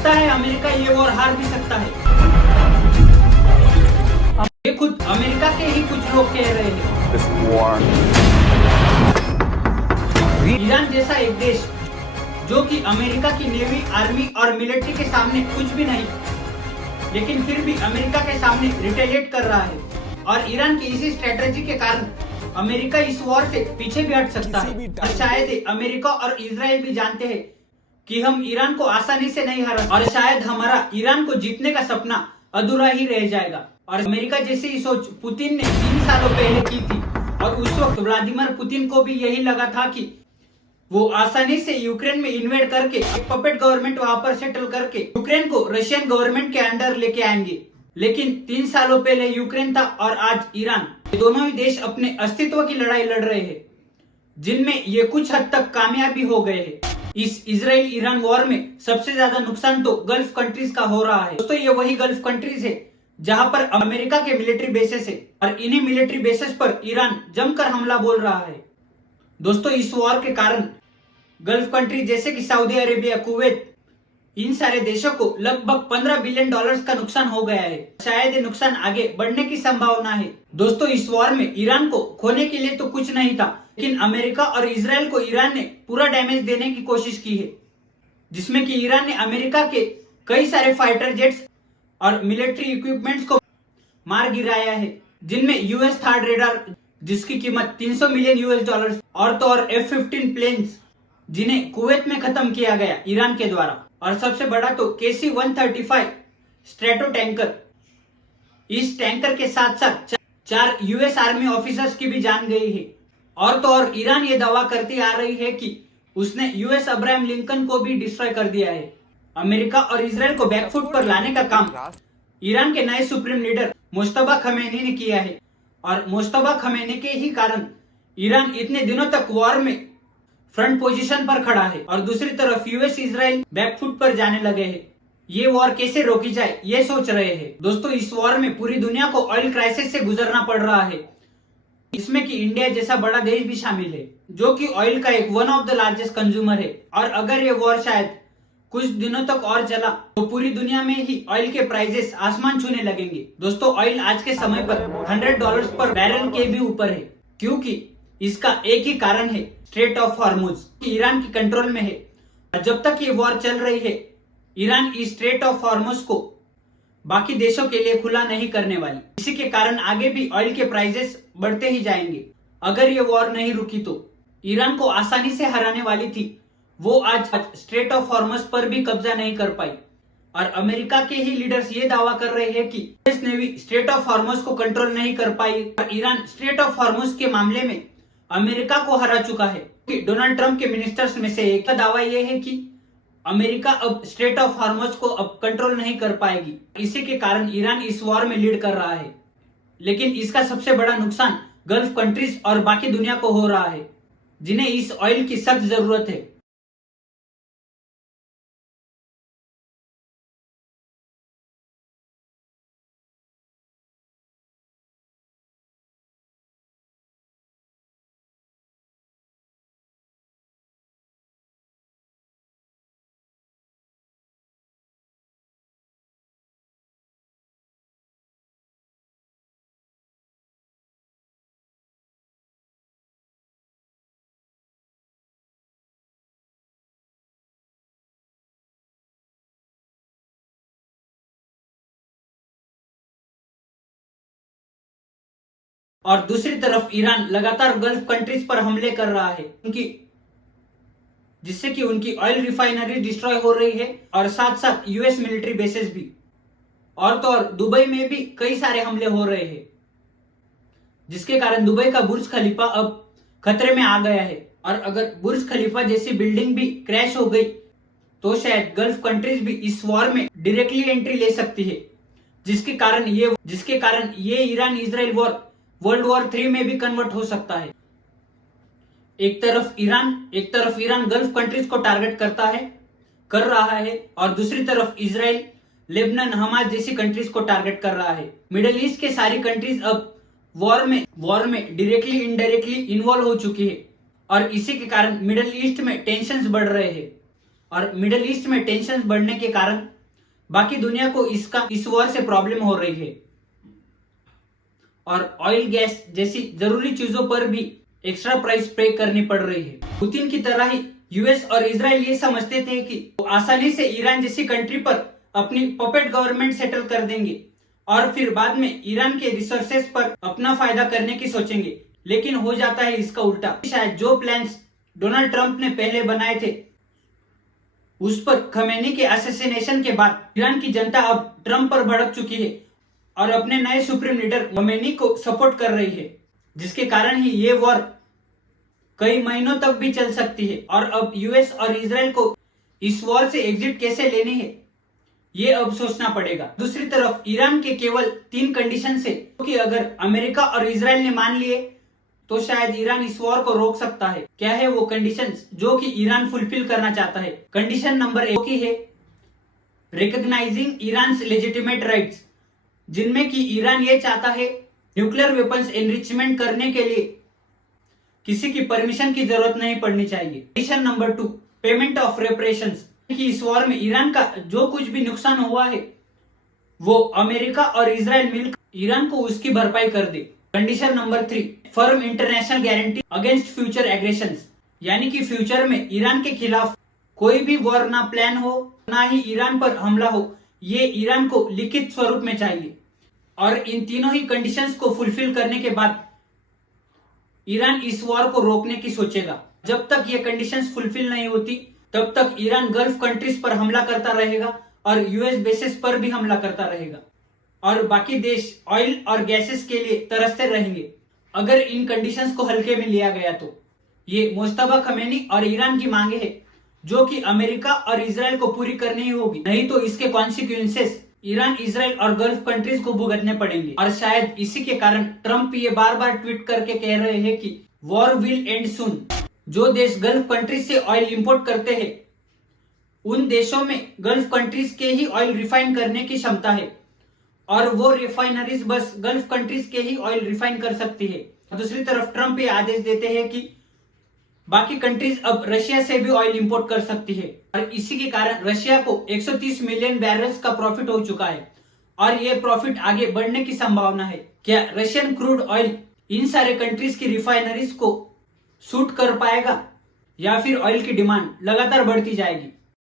सकता है अमेरिका ये वॉर हार भी सकता है। ये खुद अमेरिका के ही कुछ लोग कह रहे हैं। ईरान जैसा एक देश जो कि अमेरिका की नेवी, आर्मी और मिलिट्री के सामने कुछ भी नहीं, लेकिन फिर भी अमेरिका के सामने रिटेलिएट कर रहा है और ईरान की इसी स्ट्रेटेजी के कारण अमेरिका इस वॉर से पीछे भी हट सकता है। और शायद अमेरिका और इजराइल भी जानते हैं कि हम ईरान को आसानी से नहीं हरा और शायद हमारा ईरान को जीतने का सपना अधूरा ही रह जाएगा। और अमेरिका जैसी ही सोच पुतिन ने 3 सालों पहले की थी और उस वक्त व्लादिमीर पुतिन को भी यही लगा था कि वो आसानी से यूक्रेन में इन्वेड करके एक पपेट गवर्नमेंट वहां पर सेटल करके यूक्रेन को रशियन गवर्नमेंट के अंडर लेके आएंगे। लेकिन 3 सालों पहले यूक्रेन था और आज ईरान, दोनों ही देश अपने अस्तित्व की लड़ाई लड़ रहे हैं, जिनमें ये कुछ हद तक कामयाबी हो गए हैं। इस इजराइल ईरान वॉर में सबसे ज्यादा नुकसान तो गल्फ कंट्रीज का हो रहा है। दोस्तों ये वही गल्फ कंट्रीज है जहां पर अमेरिका के मिलिट्री बेसेस है और इन्हीं मिलिट्री बेसेस पर ईरान जमकर हमला बोल रहा है। दोस्तों इस वॉर के कारण गल्फ कंट्री जैसे कि सऊदी अरेबिया, कुवैत, इन सारे देशों को लगभग $15 बिलियन का नुकसान हो गया है। शायद ये नुकसान आगे बढ़ने की संभावना है। दोस्तों इस वॉर में ईरान को खोने के लिए तो कुछ नहीं था, लेकिन अमेरिका और इजराइल को ईरान ने पूरा डैमेज देने की कोशिश की है, जिसमें कि ईरान ने अमेरिका के कई सारे फाइटर जेट्स और मिलिट्री इक्विपमेंट्स को मार गिराया है, जिनमें यूएस थर्ड रेडार जिसकी कीमत $300 मिलियन और तो और F-15 प्लेन्स जिन्हें कुवैत में खत्म किया गया ईरान के द्वारा, और सबसे बड़ा तो KC-135 स्ट्रेटो टैंकर। इस टैंकर के साथ साथ 4 यूएस आर्मी ऑफिसर्स की भी जान गई है। और तो और ईरान ये दावा करती आ रही है कि उसने यूएस अब्राहम लिंकन को भी डिस्ट्रॉय कर दिया है। अमेरिका और इजराइल को बैकफुट पर लाने का काम ईरान के नए सुप्रीम लीडर मुश्तबा खमेनी ने किया है और मुश्तबा खमेनी के ही कारण ईरान इतने दिनों तक वॉर में फ्रंट पोजीशन पर खड़ा है और दूसरी तरफ यूएस इजराइल बैकफुट पर जाने लगे हैं। ये वॉर कैसे रोकी जाए ये सोच रहे हैं। दोस्तों इस वॉर में पूरी दुनिया को ऑयल क्राइसिस से गुजरना पड़ रहा है, इसमें कि इंडिया जैसा बड़ा देश भी शामिल है जो कि ऑयल का एक one of the largest consumer है। और अगर ये वॉर शायद कुछ दिनों तक और चला तो पूरी दुनिया में ही ऑयल के प्राइसेस आसमान छूने लगेंगे। दोस्तों ऑयल आज के समय पर $100 पर बैरल के भी ऊपर है, क्योंकि इसका एक ही कारण है, स्ट्रेट ऑफ हॉर्मुज ईरान की कंट्रोल में है। और जब तक ये वॉर चल रही है ईरान इस स्ट्रेट ऑफ हॉर्मुज को बाकी देशों के लिए खुला नहीं करने वाली। इसी के कारण आगे भी ऑयल के प्राइसेस बढ़ते ही जाएंगे। अगर ये वॉर नहीं रुकी तो ईरान को आसानी से हराने वाली थी, वो आज स्ट्रेट ऑफ हॉर्मुज पर भी कब्जा नहीं कर पाई। और अमेरिका के ही लीडर्स ये दावा कर रहे हैं कि US navy straight of Hormuz को कंट्रोल नहीं कर पाई और ईरान स्ट्रेट ऑफ हॉर्मुज के मामले में अमेरिका को हरा चुका है। डोनाल्ड ट्रंप के मिनिस्टर्स में से एक का दावा यह है कि अमेरिका अब स्ट्रेट ऑफ हॉर्मुज को अब कंट्रोल नहीं कर पाएगी। इसी के कारण ईरान इस वॉर में लीड कर रहा है, लेकिन इसका सबसे बड़ा नुकसान गल्फ कंट्रीज और बाकी दुनिया को हो रहा है, जिन्हें इस ऑयल की सख्त जरूरत है। और दूसरी तरफ ईरान लगातार गल्फ कंट्रीज पर हमले कर रहा है जिससे कि उनकी ऑयल रिफाइनरी डिस्ट्रॉय हो रही है और साथ साथ यूएस मिलिट्री बेसेस भी। और तो और दुबई में भी कई सारे हमले हो रहे हैं, जिसके कारण दुबई का बुर्ज खलीफा अब खतरे में आ गया है। और अगर बुर्ज खलीफा जैसी बिल्डिंग भी क्रैश हो गई तो शायद गल्फ कंट्रीज भी इस वॉर में डायरेक्टली एंट्री ले सकती है, जिसके कारण ये Iran Israel war world war 3 में भी कन्वर्ट हो सकता है। एक तरफ ईरान गल्फ कंट्रीज को टारगेट कर रहा है और दूसरी तरफ इजराइल, लेबनान, हमास जैसी कंट्रीज को टारगेट कर रहा है। मिडिल ईस्ट के सारी कंट्रीज अब वॉर में डायरेक्टली इनडायरेक्टली इन्वॉल्व हो चुकी है और इसी के कारण मिडिल ईस्ट में टेंशंस बढ़ रहे हैं। और मिडिल ईस्ट में टेंशन बढ़ने के कारण बाकी दुनिया को इस वॉर से प्रॉब्लम हो रही है और ऑयल गैस जैसी जरूरी चीजों पर भी एक्स्ट्रा प्राइस पे करनी पड़ रही है। पुतिन की तरह ही यूएस और इजराइल ये समझते थे कि वो आसानी से ईरान जैसी कंट्री पर अपनी पपेट गवर्नमेंट सेटल कर देंगे और फिर बाद में ईरान के रिसोर्सेस पर अपना फायदा करने की सोचेंगे, लेकिन हो जाता है इसका उल्टा। शायद जो प्लान्स डोनाल्ड ट्रंप ने पहले बनाए थे उस पर खमेनी के असैसिनेशन के बाद ईरान की जनता अब ट्रंप पर भड़क चुकी है और अपने नए सुप्रीम लीडर खमेनी को सपोर्ट कर रही है, जिसके कारण ही ये वॉर कई महीनों तक भी चल सकती है। और अब यूएस और इजराइल को इस वॉर से एग्जिट कैसे लेनी है ये अब सोचना पड़ेगा। दूसरी तरफ ईरान के केवल 3 कंडीशन है कि अगर अमेरिका और इजराइल ने मान लिए तो शायद ईरान इस वॉर को रोक सकता है। क्या है वो कंडीशंस जो कि ईरान फुलफिल करना चाहता है? कंडीशन नंबर 1 की है रिकॉग्नाइजिंग ईरान लेजिटिमेट राइट्स, जिनमें कि ईरान ये चाहता है न्यूक्लियर वेपन्स एनरिचमेंट करने के लिए किसी की परमिशन की जरूरत नहीं पड़नी चाहिए। Condition number 2 payment of reparations, कि इस वॉर में ईरान का जो कुछ भी नुकसान हुआ है वो अमेरिका और इजराइल मिलकर ईरान को उसकी भरपाई कर दे। Condition number 3 firm international guarantee against future aggressions, यानी कि फ्यूचर में ईरान के खिलाफ कोई भी वॉर ना प्लान हो ना ही ईरान पर हमला हो, ये ईरान को लिखित स्वरूप में चाहिए। और इन तीनों ही कंडीशंस को फुलफिल करने के बाद ईरान इस वॉर को रोकने की सोचेगा। जब तक ये कंडीशंस फुलफिल नहीं होती तब तक ईरान गल्फ कंट्रीज पर हमला करता रहेगा और यूएस बेसिस पर भी हमला करता रहेगा और बाकी देश ऑयल और गैसेस के लिए तरसते रहेंगे। अगर इन कंडीशंस को हल्के में लिया गया तो ये मुस्तफा खमेनी और ईरान की मांगे है जो कि अमेरिका और इजराइल को पूरी करनी ही होगी, नहीं तो इसके कॉन्सिक्वेंसेस ईरान, इजराइल और गल्फ कंट्रीज को भुगतने पड़ेंगे। और शायद इसी के कारण ट्रंप ये बार बार ट्वीट करके कह रहे हैं कि वॉर विल एंड सून। जो देश गल्फ कंट्रीज से ऑयल इंपोर्ट करते हैं उन देशों में गल्फ कंट्रीज के ही ऑयल रिफाइन करने की क्षमता है और वो रिफाइनरीज बस गल्फ कंट्रीज के ही ऑयल रिफाइन कर सकती है। दूसरी तरफ ट्रंप ये आदेश देते हैं कि बाकी कंट्रीज अब रशिया से भी ऑयल इंपोर्ट कर सकती है और इसी के कारण रशिया को 130 मिलियन बैरल्स का प्रॉफिट हो चुका है और ये प्रॉफिट आगे बढ़ने की संभावना है। क्या रशियन क्रूड ऑयल इन सारे कंट्रीज की रिफाइनरीज को सूट कर पाएगा या फिर ऑयल की डिमांड लगातार बढ़ती जाएगी?